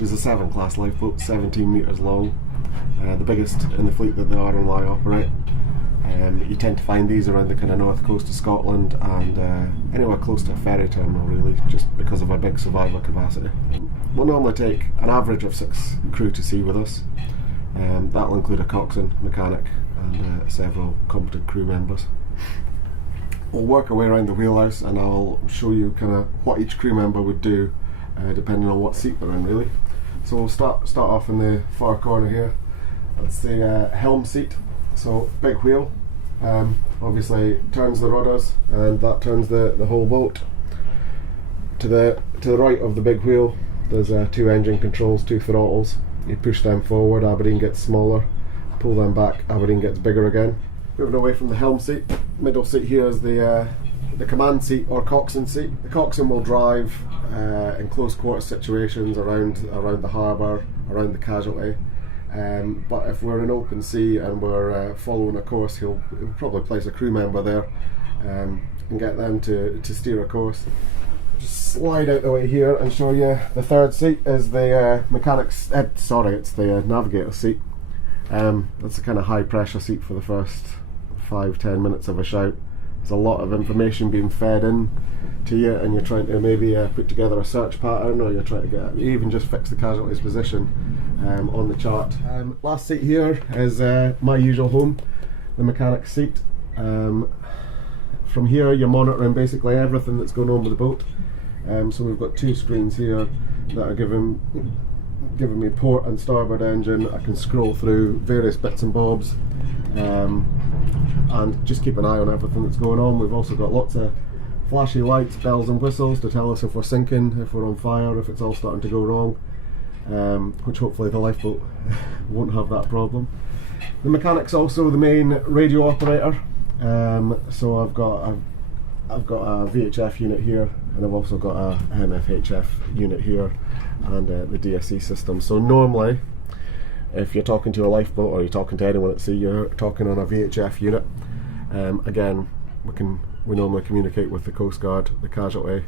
She's a Severn class lifeboat, 17 metres long, the biggest in the fleet that the RNLI operate. You tend to find these around the kind of north coast of Scotland and anywhere close to a ferry terminal, really, just because of our big survivor capacity. We'll normally take an average of 6 crew to sea with us. That'll include a coxswain, mechanic and several competent crew members. We'll work our way around the wheelhouse and I'll show you kind of what each crew member would do depending on what seat they're in, really. So we'll start off in the far corner here. That's the helm seat. So big wheel, obviously turns the rudders and that turns the whole boat. To the right of the big wheel there's 2 engine controls, 2 throttles. You push them forward, Aberdeen gets smaller, pull them back, Aberdeen gets bigger again. Moving away from the helm seat, middle seat here is the command seat or coxswain seat. The coxswain will drive in close quarter situations around the harbour, around the casualty. But if we're in open sea and we're following a course, he'll probably place a crew member there and get them to steer a course. Just slide out the way here and show you the third seat is the it's the navigator seat. That's a kind of high pressure seat for the first 5-10 minutes of a shout. There's a lot of information being fed in to you and you're trying to maybe put together a search pattern, or you're trying to even just fix the casualty's position on the chart. Last seat here is my usual home, the mechanic's seat. From here you're monitoring basically everything that's going on with the boat. So we've got 2 screens here that are giving me port and starboard engine. I can scroll through various bits and bobs and just keep an eye on everything that's going on. We've also got lots of flashy lights, bells and whistles to tell us if we're sinking, if we're on fire, if it's all starting to go wrong, which hopefully the lifeboat won't have that problem. The mechanic's also the main radio operator, so I've got a VHF unit here and I've also got a MFHF unit here and the DSC system. So normally if you're talking to a lifeboat or you're talking to anyone at sea, you're talking on a VHF unit. Again, we normally communicate with the Coast Guard, the casualty,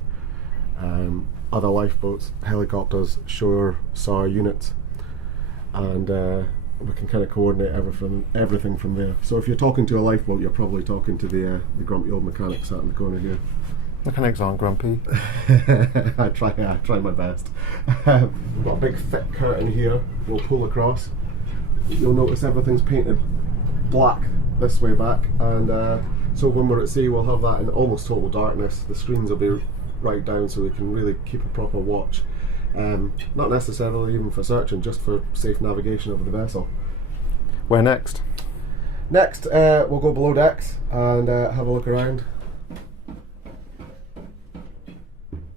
other lifeboats, helicopters, shore, SAR units, and we can kind of coordinate everything from there. So if you're talking to a lifeboat, you're probably talking to the grumpy old mechanic sat in the corner here. Mechanics aren't grumpy. I try my best. We've got a big thick curtain here. We'll pull across. You'll notice everything's painted black this way back, and so when we're at sea we'll have that in almost total darkness. The screens will be right down so we can really keep a proper watch. Not necessarily even for searching, just for safe navigation of the vessel. Where next? Next, we'll go below decks and have a look around.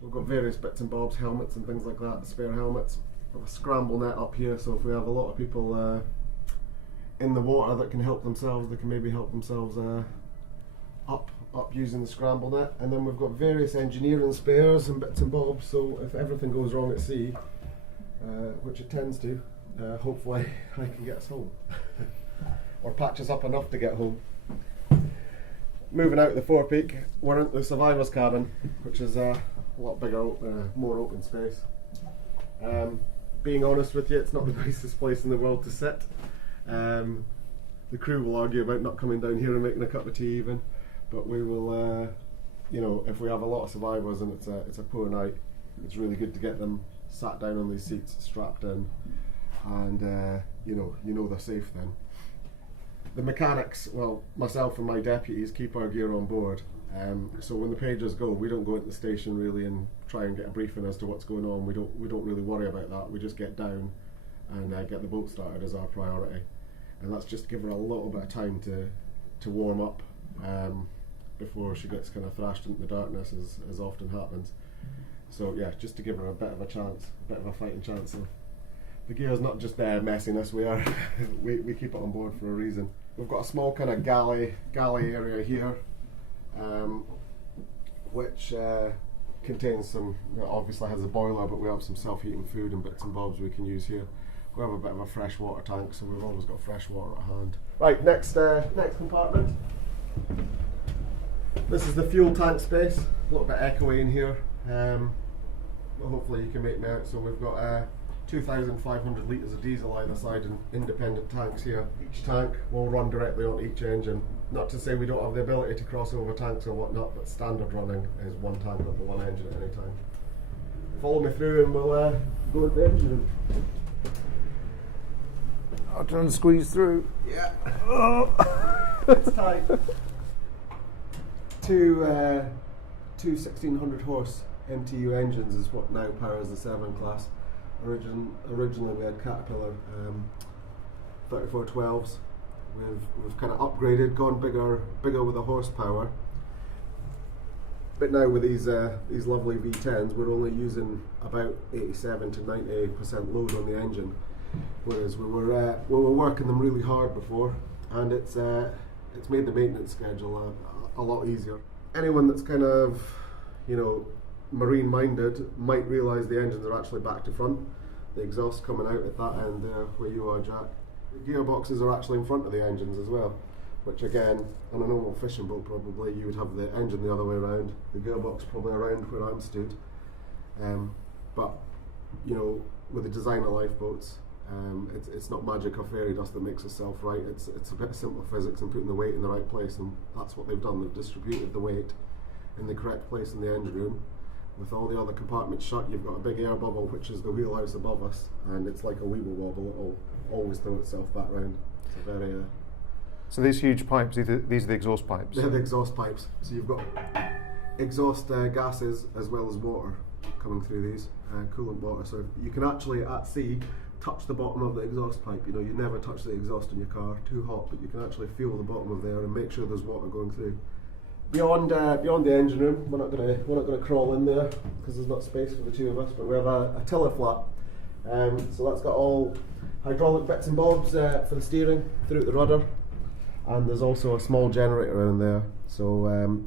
We've got various bits and bobs, helmets and things like that, spare helmets. We have a scramble net up here, so if we have a lot of people in the water that can help themselves, they can maybe help themselves up using the scramble net. And then we've got various engineering spares and bits and bobs, so if everything goes wrong at sea, which it tends to, hopefully I can get us home or patch us up enough to get home. Moving out the forepeak, we're in the survivor's cabin, which is a lot bigger, more open space. Being honest with you, it's not the nicest place in the world to sit. The crew will argue about not coming down here and making a cup of tea even, but we will, you know, if we have a lot of survivors and it's a poor night, it's really good to get them sat down on these seats, strapped in, and you know they're safe then. The mechanics, well, myself and my deputies keep our gear on board, so when the pagers go, we don't go into the station really and try and get a briefing as to what's going on. We don't really worry about that. We just get down and get the boat started as our priority, and that's just give her a little bit of time to warm up before she gets kind of thrashed into the darkness, as often happens. So yeah, just to give her a bit of a chance, a bit of a fighting chance. So the gear's not just messiness, we keep it on board for a reason. We've got a small kind of galley area here, which contains some, obviously has a boiler, but we have some self-heating food and bits and bobs we can use here. We have a bit of a fresh water tank, so we've always got fresh water at hand. Right, next compartment. This is the fuel tank space. A little bit echoey in here, but hopefully you can make me out. So we've got 2,500 litres of diesel either side and independent tanks here. Each tank will run directly on each engine. Not to say we don't have the ability to cross over tanks or whatnot, but standard running is one tank with the one engine at any time. Follow me through and we'll go into the engine room. I'll try and squeeze through. Yeah. Oh. It's tight. Two 1600 horse MTU engines is what now powers the Severn class. Originally we had Caterpillar 3412s. We've kind of upgraded, gone bigger with the horsepower. But now with these lovely V10s, we're only using about 87 to 98% load on the engine, whereas we were working them really hard before, and it's made the maintenance schedule a lot easier. Anyone that's kind of, marine minded might realise the engines are actually back to front. The exhaust coming out at that end there where you are, Jack. The gearboxes are actually in front of the engines as well, which again, on a normal fishing boat probably you would have the engine the other way around, the gearbox probably around where I'm stood. But with the design of lifeboats, it's not magic or fairy dust that makes itself right. It's a bit of simple physics and putting the weight in the right place, and that's what they've done. They've distributed the weight in the correct place in the engine room. With all the other compartments shut, you've got a big air bubble, which is the wheelhouse above us, and it's like a weeble wobble. It'll always throw itself back round. It's a very So these huge pipes, these are the exhaust pipes? They're the exhaust pipes. So you've got exhaust gases as well as water coming through these, coolant water. So you can actually, at sea, touch the bottom of the exhaust pipe. You never touch the exhaust in your car, too hot, but you can actually feel the bottom of there and make sure there's water going through. Beyond the engine room, we're not going to crawl in there because there's not space for the two of us. But we have a tiller flat, so that's got all hydraulic bits and bobs for the steering through the rudder, and there's also a small generator in there. So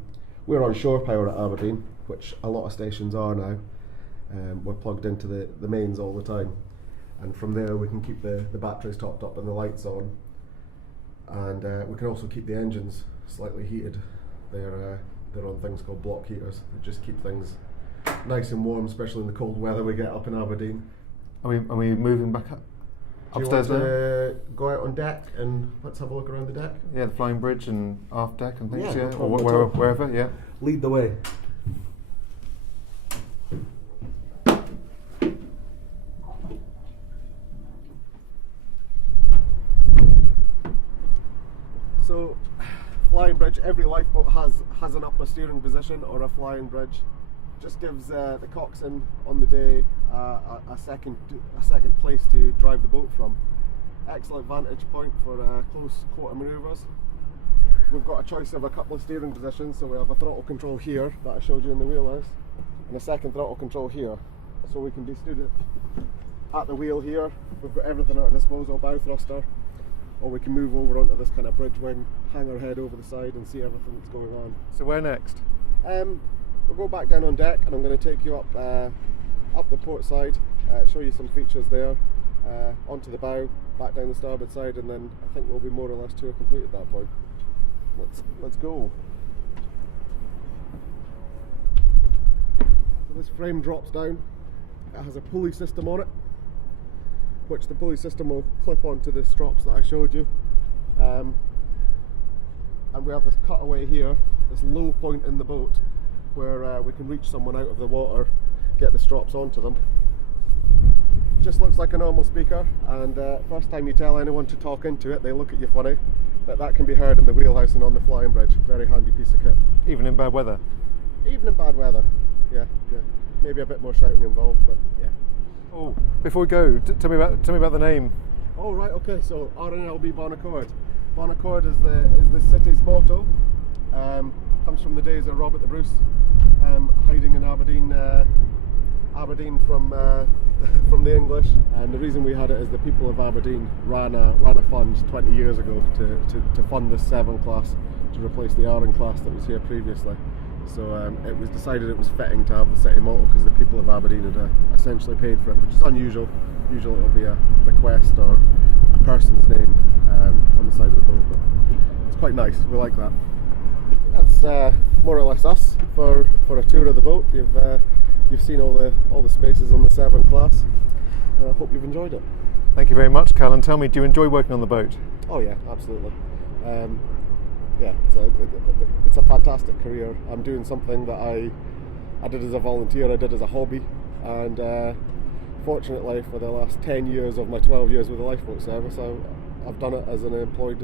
we're on shore power at Aberdeen, which a lot of stations are now. We're plugged into the mains all the time, and from there we can keep the batteries topped up and the lights on, and we can also keep the engines slightly heated. They're on things called block heaters that just keep things nice and warm, especially in the cold weather we get up in Aberdeen. Are we moving back up upstairs now? Do you want to go out on deck and let's have a look around the deck? Yeah, the flying bridge and aft deck and things, Yeah, or wherever, yeah. Lead the way. So, flying bridge, every lifeboat has an upper steering position or a flying bridge. Just gives the coxswain on the day a second place to drive the boat from. Excellent vantage point for close quarter manoeuvres. We've got a choice of a couple of steering positions, so we have a throttle control here that I showed you in the wheelhouse, and a second throttle control here, so we can be stood at the wheel here. We've got everything at our disposal, bow thruster, or we can move over onto this kind of bridge wing, hang our head over the side and see everything that's going on. So where next? We'll go back down on deck, and I'm going to take you up the port side, show you some features there, onto the bow, back down the starboard side, and then I think we'll be more or less tour complete at that point. Let's go. So this frame drops down. It has a pulley system on it, which the pulley system will clip onto the strops that I showed you. And we have this cutaway here, this low point in the boat, where we can reach someone out of the water, get the strops onto them. Just looks like a normal speaker, and first time you tell anyone to talk into it, they look at you funny. But that can be heard in the wheelhouse and on the flying bridge. Very handy piece of kit. Even in bad weather? Even in bad weather, yeah. Maybe a bit more shouting involved, but yeah. Oh, before we go, tell me about the name. Oh right, okay. So RNLB Bon Accord. Bon Accord is the city's motto. Comes from the days of Robert the Bruce hiding in Aberdeen from the English, and the reason we had it is the people of Aberdeen ran a fund 20 years ago to fund this Severn class to replace the RN class that was here previously. So it was decided it was fitting to have the city motto because the people of Aberdeen had essentially paid for it, which is unusual. Usually it'll be a bequest or a person's name on the side of the boat, but it's quite nice. We like that. That's more or less us for a tour of the boat. You've seen all the spaces on the Severn class. I hope you've enjoyed it. Thank you very much, Cal. And tell me, do you enjoy working on the boat? Oh yeah, absolutely. Yeah, it's a fantastic career. I'm doing something that I did as a volunteer, I did as a hobby, and fortunately for the last 10 years of my 12 years with the Lifeboat service, I've done it as an employed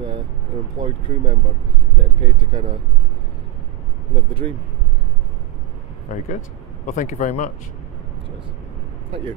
crew member, getting paid to kind of live the dream. Very good. Well, thank you very much. Cheers. Thank you.